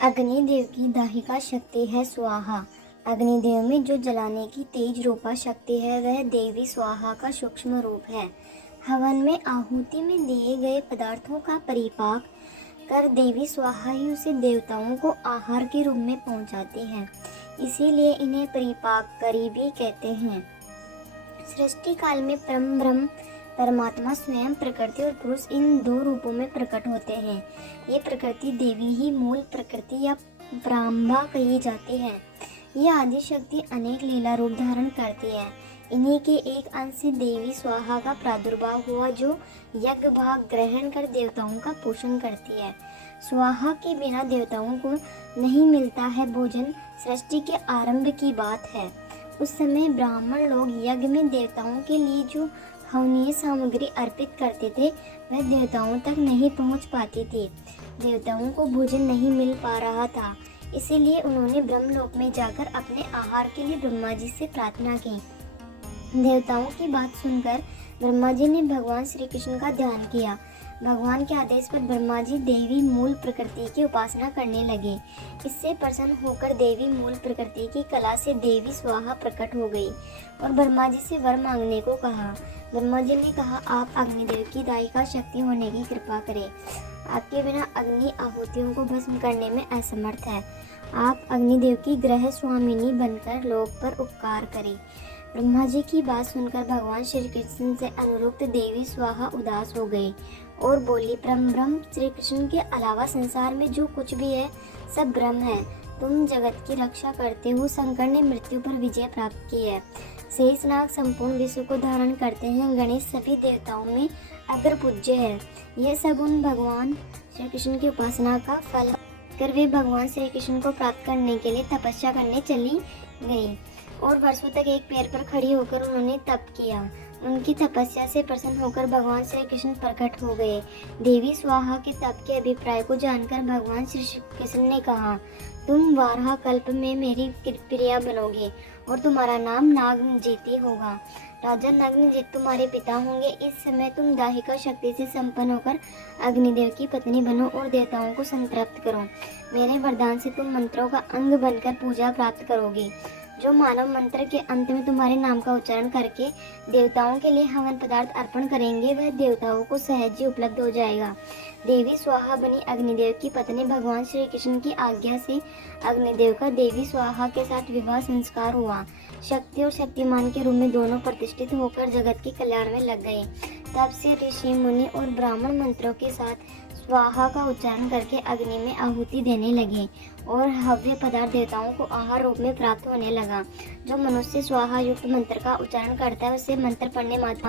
अग्निदेव की दाहिका शक्ति है स्वाहा। अग्निदेव में जो जलाने की तेज रूपा शक्ति है वह देवी स्वाहा का सूक्ष्म रूप है। हवन में आहुति में दिए गए पदार्थों का परिपाक कर देवी स्वाहा ही उसे देवताओं को आहार के रूप में पहुंचाती है, इसीलिए इन्हें परिपाक करी भी कहते हैं। सृष्टि काल में परम ब्रह्म परमात्मा स्वयं प्रकृति और पुरुष इन दो रूपों में प्रकट होते हैं। ये प्रकृति देवी ही मूल प्रकृति या प्रारंभा कही जाती है। यह आदि शक्ति अनेक लीला रूप धारण करती है। इन्हीं के एक अंश से देवी स्वाहा का प्रादुर्भाव हुआ जो यज्ञ भाग ग्रहण कर देवताओं का पोषण करती है। स्वाहा के बिना देवताओं को नहीं मिलता है भोजन। सृष्टि के आरंभ की बात है। उस समय ब्राह्मण लोग यज्ञ में देवताओं के लिए जो हवनीय सामग्री अर्पित करते थे वह देवताओं तक नहीं पहुंच पाती थी। देवताओं को भोजन नहीं मिल पा रहा था, इसीलिए उन्होंने ब्रह्मलोक में जाकर अपने आहार के लिए ब्रह्मा जी से प्रार्थना की। देवताओं की बात सुनकर ब्रह्मा जी ने भगवान श्री कृष्ण का ध्यान किया। भगवान के आदेश पर ब्रह्मा जी देवी मूल प्रकृति की उपासना करने लगे। इससे प्रसन्न होकर देवी मूल प्रकृति की कला से देवी स्वाहा प्रकट हो गई और ब्रह्मा जी से वर मांगने को कहा। ब्रह्मा जी ने कहा, आप अग्निदेव की दायिका शक्ति होने की कृपा करें। आपके बिना अग्नि आहुतियों को भस्म करने में असमर्थ है। आप अग्निदेव की ग्रह स्वामिनी बनकर लोक पर उपकार करें। ब्रह्मा जी की बात सुनकर भगवान श्री कृष्ण से अनुरुक्त देवी स्वाहा उदास हो गई और बोली, परम ब्रह्म श्री कृष्ण के अलावा संसार में जो कुछ भी है सब ब्रह्म है। तुम जगत की रक्षा करते हो। शंकर ने मृत्यु पर विजय प्राप्त की है। शेषनाग संपूर्ण विश्व को धारण करते हैं। गणेश सभी देवताओं में अग्र पूज्य है। यह सब उन भगवान श्री कृष्ण की उपासना का फल कर वे भगवान श्री कृष्ण को प्राप्त करने के लिए तपस्या करने चली गई और वर्षों तक एक पैर पर खड़ी होकर उन्होंने तप किया। उनकी तपस्या से प्रसन्न होकर भगवान श्री कृष्ण प्रकट हो गए। देवी स्वाहा के तप के अभिप्राय को जानकर भगवान श्री कृष्ण ने कहा, तुम वाराह कल्प में मेरी प्रिया बनोगे और तुम्हारा नाम नागजीति होगा। राजा नागजीत तुम्हारे पिता होंगे। इस समय तुम दाहिका शक्ति से संपन्न होकर अग्निदेव की पत्नी बनो और देवताओं को संतृप्त करो। मेरे वरदान से तुम मंत्रों का अंग बनकर पूजा प्राप्त करोगे। जो मानव मंत्र के अंत में तुम्हारे नाम का उच्चारण करके देवताओं के लिए हवन पदार्थ अर्पण करेंगे वह देवताओं को सहज ही उपलब्ध हो जाएगा। देवी स्वाहा बनी अग्निदेव की पत्नी भगवान श्री कृष्ण की आज्ञा से अग्निदेव का देवी स्वाहा के साथ विवाह संस्कार हुआ। शक्ति और शक्तिमान के रूप में दोनों प्रतिष्ठित होकर जगत के कल्याण में लग गए। तब से ऋषि मुनि और ब्राह्मण मंत्रों के साथ स्वाहा का उच्चारण करके अग्नि में आहुति देने लगे और हव्य पदार्थ देवताओं को आहार रूप में प्राप्त होने लगा। जो मनुष्य स्वाहा युक्त मंत्र का उच्चारण करता है उसे मंत्र पढ़ने मात्र